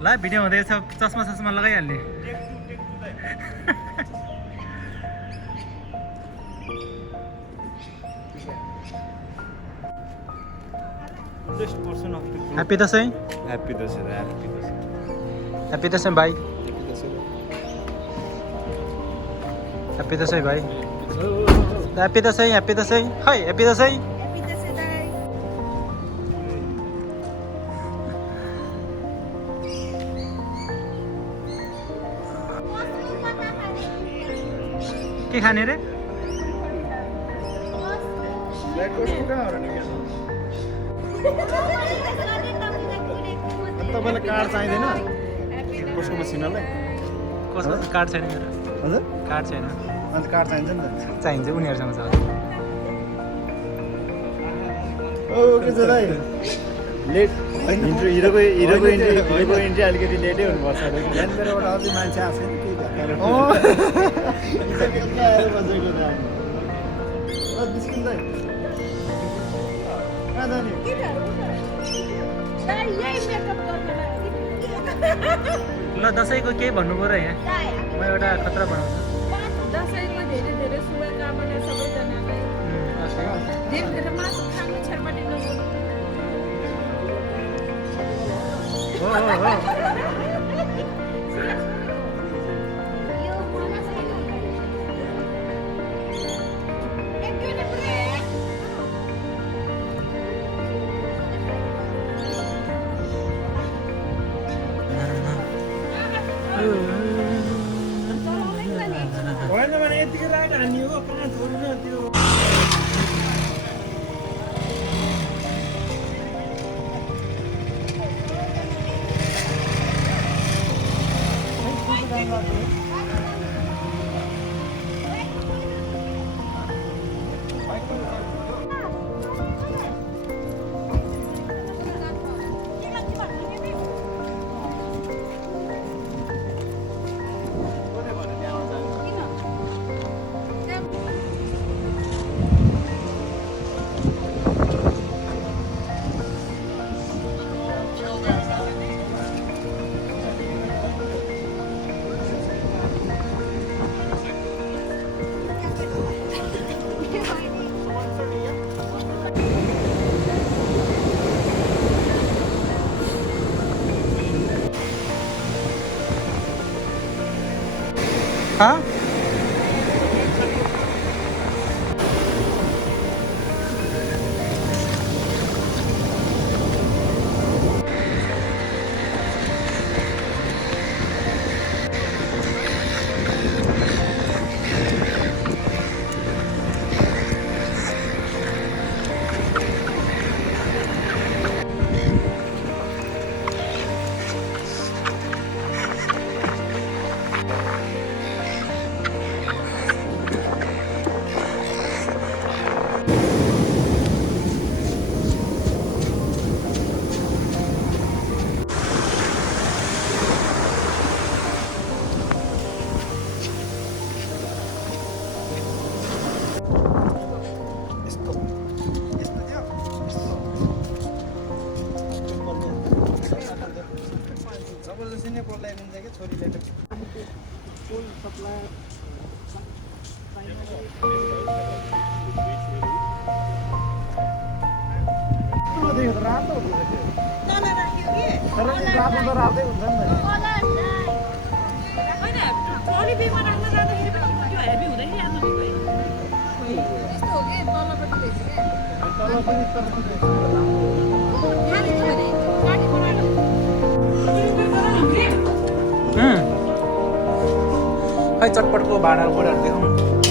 ला भिडियो हुँदैछ चस्मा चस्मा लगाइहाल्ने happy Dashain happy Dashain happy Dashain भाइ ह्याप्पी दसैँ भाइ ह्याप्पी दसैँ है ह्याप्पी दसैँ के खाने रे तपाईँलाई कार्ड चाहिँदैन कसको मसिनालाई कसको कार्ड छैन मेरो हजुर कार्ड छैन अन्त कार्ड चाहिन्छ नि त चाहिन्छ उनीहरूसँग छ ओ के छ दाइ लेट हिरोको इन्ट्री अलिकति लेटै हुनुपर्छ यहाँनिरबाट अझै मान्छे आएको छैन केही धक्काले आएर बसेको त निस्किनु दाइ कहाँ जाने ल दसैँको केही भन्नु पऱ्यो यहाँ म एउटा खतरा बनाउँछु दसैँको धेरै धेरै शुभकामना सबैजनालाई धेरै धेरै मासु खानु छेर्पटी नगर्नु हो होइन भने यतिकै राखेर हान्ने हो कहाँ छोड्नु त्यो हाँ जबरजस्ती नै बोलाइदिन्छ कि छोरीले त फुल सप्लाई रातो हुन्छ रातै हुन्छ नि खै चटपटको भाँडा कुराहरू देखाउनु